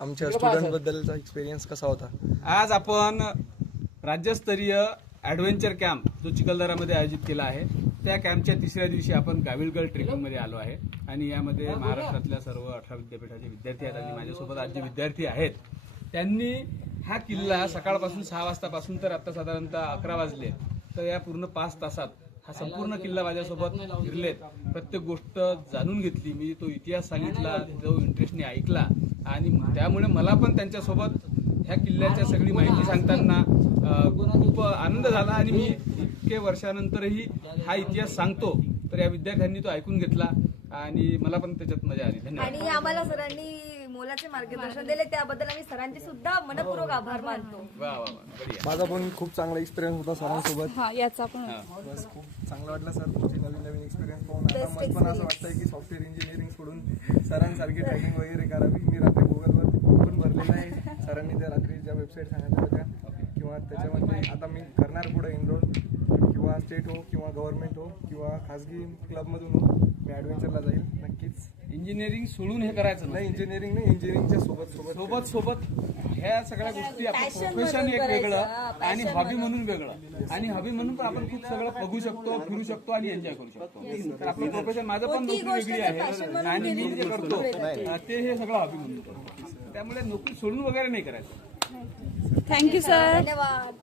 आमच्या स्टुडंट बद्दलचा एक्सपिरियन्स कसा होता? आज आपण राज्यस्तरीय ॲडव्हेंचर कॅम्प जो चिखलदरामध्ये आयोजित केला आहे त्या कॅम्पच्या तिसऱ्या दिवशी आपण गाविलगड ट्रेकिंगमध्ये आलो आहे आणि यामध्ये महाराष्ट्रातल्या सर्व 18 विद्यापीठाचे विद्यार्थी आहेत आणि माझ्यासोबत आज जे विद्यार्थी आहेत त्यांनी हा किल्ला सकाळपासून 6 वाजतापासून तर आता साधारणतः 11 वाजले तर या पूर्ण 5 तासात हा संपूर्ण किल्ला माझ्यासोबत फिरलेत. प्रत्येक गोष्ट जाणून घेतली. मी तो इतिहास सांगितला, जो इंटरेस्टने ऐकला आणि त्यामुळे मला पण त्यांच्यासोबत ह्या किल्ल्याच्या सगळी माहिती सांगताना खूप आनंद झाला आणि मी इतके वर्षानंतरही हा इतिहास सांगतो तर या विद्यार्थ्यांनी तो ऐकून घेतला आणि मला पण त्याच्यात मजा आली. धन्यवाद. आणि आम्हाला सरांनी मोलाचे मार्गदर्शन दिले त्याबद्दल आम्ही सरांचे सुद्धा मनपूर्वक आभार मानतो. वा वा वा, बढिया. माझा पण खूप चांगला एक्सपिरियन्स होता सरांसोबत. याचा पण बस खूप चांगलं वाटलं सर, तुमची नवीन नवीन एक्सपिरियन्स पाहून. आता मला पण असं वाटतंय की सॉफ्टवेअर इंजिनिअरिंग सोडून सरांसारखी ट्रेनिंग वगैरे करावी. मी रात्री गुगलवर पण भरलेलं आहे. सरांनी त्या रात्री ज्या वेबसाईट सांगितल्या होत्या किंवा त्याच्यामध्ये आता मी करणार पुढे एनरोल किंवा स्टेट हो किंवा गव्हर्नमेंट हो किंवा खाजगी क्लबमधून हो, मी ॲडव्हेंचरला जाईल नक्कीच. इंजिनिअरिंग सोडून हे करायचं नाही, इंजिनिअरिंग नाही, इंजिनिअरिंगच्या सोबत सोबत ह्या सगळ्या गोष्टी आपलं प्रोफेशन एक वेगळं आणि हॉबी म्हणून वेगळं आणि हॉबी म्हणून पण आपण खूप सगळं बघू शकतो, फिरू शकतो आणि एन्जॉय करू शकतो. तर आपलं प्रोफेशन, माझं पण नोकरी वेगळी आहे आणि मी जे करतो ते हे सगळं हॉबी म्हणून करतो. त्यामुळे नोकरी सोडून वगैरे नाही करायचं. Thank you sir. धन्यवाद.